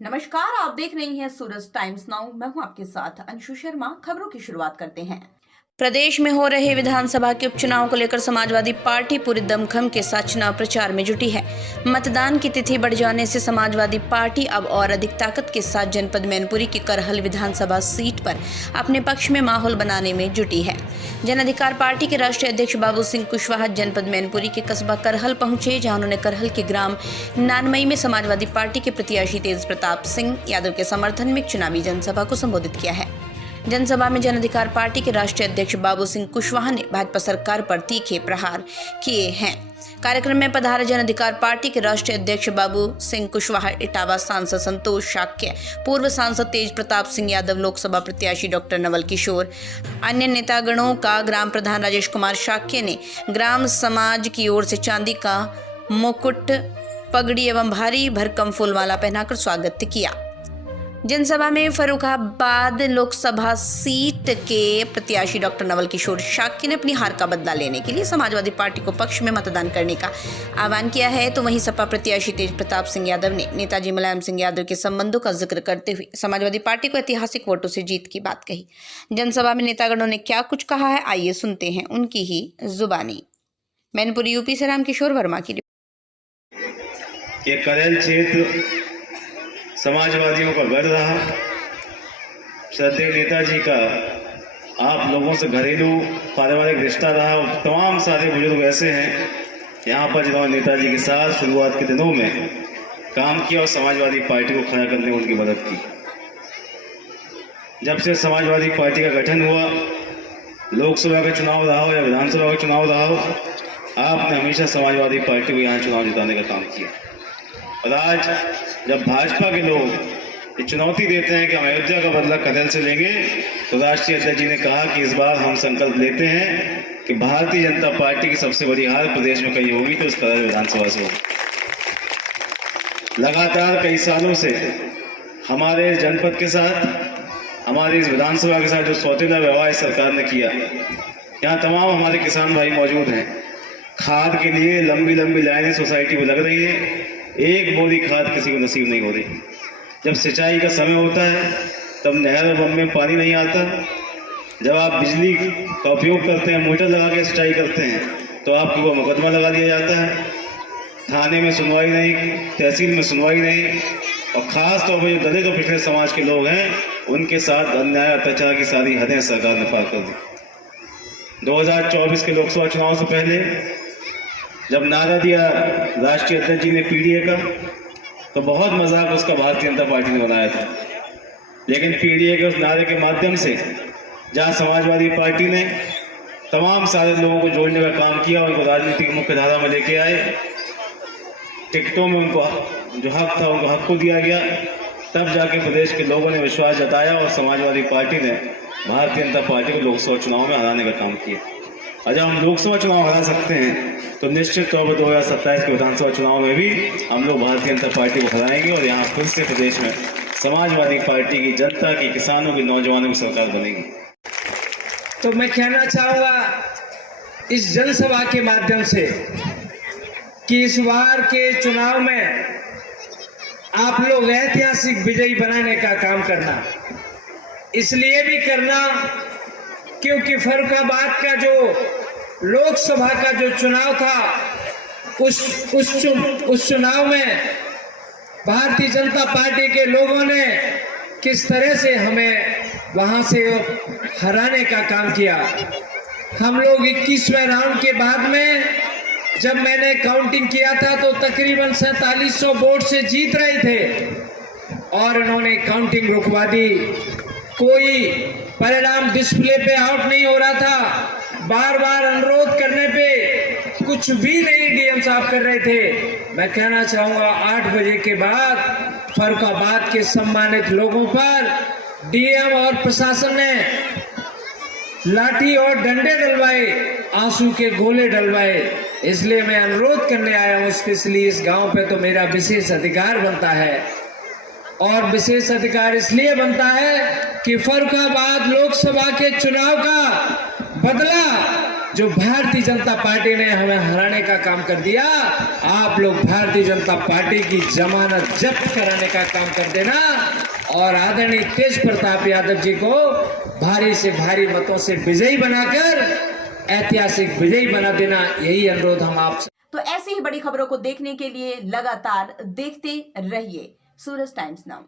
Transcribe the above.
नमस्कार, आप देख रही हैं सूरज टाइम्स नाउ। मैं हूं आपके साथ अंशु शर्मा। खबरों की शुरुआत करते हैं। प्रदेश में हो रहे विधानसभा के उपचुनाव को लेकर समाजवादी पार्टी पूरे दमखम के साथ चुनाव प्रचार में जुटी है। मतदान की तिथि बढ़ जाने से समाजवादी पार्टी अब और अधिक ताकत के साथ जनपद मैनपुरी की करहल विधानसभा सीट पर अपने पक्ष में माहौल बनाने में जुटी है। जन अधिकार पार्टी के राष्ट्रीय अध्यक्ष बाबू सिंह कुशवाहा जनपद मैनपुरी के कस्बा करहल पहुंचे, जहां उन्होंने करहल के ग्राम नानमई में समाजवादी पार्टी के प्रत्याशी तेज प्रताप सिंह यादव के समर्थन में एक चुनावी जनसभा को संबोधित किया है। जनसभा में जन अधिकार पार्टी के राष्ट्रीय अध्यक्ष बाबू सिंह कुशवाहा ने भाजपा सरकार पर तीखे प्रहार किए हैं। कार्यक्रम में पधारे जन अधिकार पार्टी के राष्ट्रीय अध्यक्ष बाबू सिंह कुशवाहा, इटावा सांसद संतोष शाक्य, पूर्व सांसद तेज प्रताप सिंह यादव, लोकसभा प्रत्याशी डॉक्टर नवल किशोर, अन्य नेतागणों का ग्राम प्रधान राजेश कुमार शाक्य ने ग्राम समाज की ओर से चांदी का मुकुट, पगड़ी एवं भारी भरकम फूलमाला पहनाकर स्वागत किया। जनसभा में फर्रुखाबाद लोकसभा सीट के प्रत्याशी डॉक्टर नवल किशोर शाक्य ने अपनी हार का बदला लेने के लिए समाजवादी पार्टी को पक्ष में मतदान करने का आह्वान किया है। तो वहीं सपा प्रत्याशी तेज प्रताप सिंह यादव ने नेताजी मुलायम सिंह यादव के संबंधों का जिक्र करते हुए समाजवादी पार्टी को ऐतिहासिक वोटों से जीत की बात कही। जनसभा में नेतागणों ने क्या कुछ कहा है, आइए सुनते हैं उनकी ही जुबानी। मैनपुरी यूपी से रामकिशोर वर्मा की करहल क्षेत्र समाजवादियों का गढ़ रहा। श्रद्धेय नेताजी का आप लोगों से घरेलू पारिवारिक रिश्ता रहा और तमाम सारे बुजुर्ग ऐसे हैं यहाँ पर जिन्होंने नेताजी के साथ शुरुआत के दिनों में काम किया और समाजवादी पार्टी को खड़ा करने में उनकी मदद की। जब से समाजवादी पार्टी का गठन हुआ, लोकसभा का चुनाव रहा हो या विधानसभा का चुनाव रहा हो, आपने हमेशा समाजवादी पार्टी को यहाँ चुनाव जिताने का काम किया। और आज जब भाजपा के लोग ये चुनौती देते हैं कि हम अयोध्या का बदला करहल से लेंगे, तो राष्ट्रीय अध्यक्ष जी ने कहा कि इस बार हम संकल्प लेते हैं कि भारतीय जनता पार्टी की सबसे बड़ी हार प्रदेश में कहीं होगी तो इस करहल विधानसभा से होगी। लगातार कई सालों से हमारे जनपद के साथ, हमारी इस विधानसभा के साथ जो सौतेला व्यवहार सरकार ने किया, यहाँ तमाम हमारे किसान भाई मौजूद हैं। खाद के लिए लंबी लंबी लाइनें सोसाइटी में लग रही है, एक बोरी खाद किसी को नसीब नहीं हो रही। जब सिंचाई का समय होता है तब नहर और बंद में पानी नहीं आता। जब आप बिजली का उपयोग करते हैं, मोटर लगा के सिंचाई करते हैं, तो आपके ऊपर मुकदमा लगा दिया जाता है। थाने में सुनवाई नहीं, तहसील में सुनवाई नहीं, और ख़ास तौर पर जो दलित और पिछड़े समाज के लोग हैं उनके साथ अन्याय अत्याचार की सारी हदें सरकार ने पार कर दी। 2024 के लोकसभा चुनाव से पहले जब नारा दिया राष्ट्रीय अध्यक्ष जी ने पीडीए का, तो बहुत मजाक उसका भारतीय जनता पार्टी ने बनाया था। लेकिन पीडीए के उस नारे के माध्यम से जहां समाजवादी पार्टी ने तमाम सारे लोगों को जोड़ने का काम किया, उनको राजनीति की मुख्य धारा में लेके आए, टिकटों में उनको जो हक था उनको हक को दिया गया, तब जाके प्रदेश के लोगों ने विश्वास जताया और समाजवादी पार्टी ने भारतीय जनता पार्टी को लोकसभा चुनाव में हराने का काम किया। और जब हम लोकसभा चुनाव हरा सकते हैं तो निश्चित तौर पर 2027 के विधानसभा चुनाव में भी हम लोग भारतीय जनता पार्टी को हराएंगे और यहाँ फिर से प्रदेश में समाजवादी पार्टी की, जनता की, किसानों की, नौजवानों की सरकार बनेगी। तो मैं कहना चाहूँगा इस जनसभा के माध्यम से कि इस बार के चुनाव में आप लोग ऐतिहासिक विजयी बनाने का काम करना, इसलिए भी करना क्योंकि फर्रुखाबाद का जो लोकसभा का जो चुनाव था उस चुनाव में भारतीय जनता पार्टी के लोगों ने किस तरह से हमें वहां से हराने का काम किया। हम लोग 21वें राउंड के बाद में जब मैंने काउंटिंग किया था तो तकरीबन 4700 वोट से जीत रहे थे और इन्होंने काउंटिंग रुकवा दी। कोई परिणाम डिस्प्ले पे आउट नहीं हो रहा था। बार बार अनुरोध करने पे कुछ भी नहीं डीएम साहब कर रहे थे। मैं कहना चाहूँगा 8 बजे के बाद फर्रुखाबाद के सम्मानित लोगों पर डीएम और प्रशासन ने लाठी और डंडे डलवाए, आंसू के गोले डलवाए। इसलिए मैं अनुरोध करने आया हूँ, स्पेशली इस गांव पे तो मेरा विशेष अधिकार बनता है और विशेष अधिकार इसलिए बनता है कि फर्रुखाबाद लोकसभा के चुनाव का बदला जो भारतीय जनता पार्टी ने हमें हराने का काम कर दिया, आप लोग भारतीय जनता पार्टी की जमानत जब्त कराने का काम कर देना और आदरणीय तेज प्रताप यादव जी को भारी से भारी मतों से विजयी बनाकर ऐतिहासिक विजयी बना देना, यही अनुरोध हम आपसे। तो ऐसी ही बड़ी खबरों को देखने के लिए लगातार देखते रहिए सूरज टाइम्स नाउ।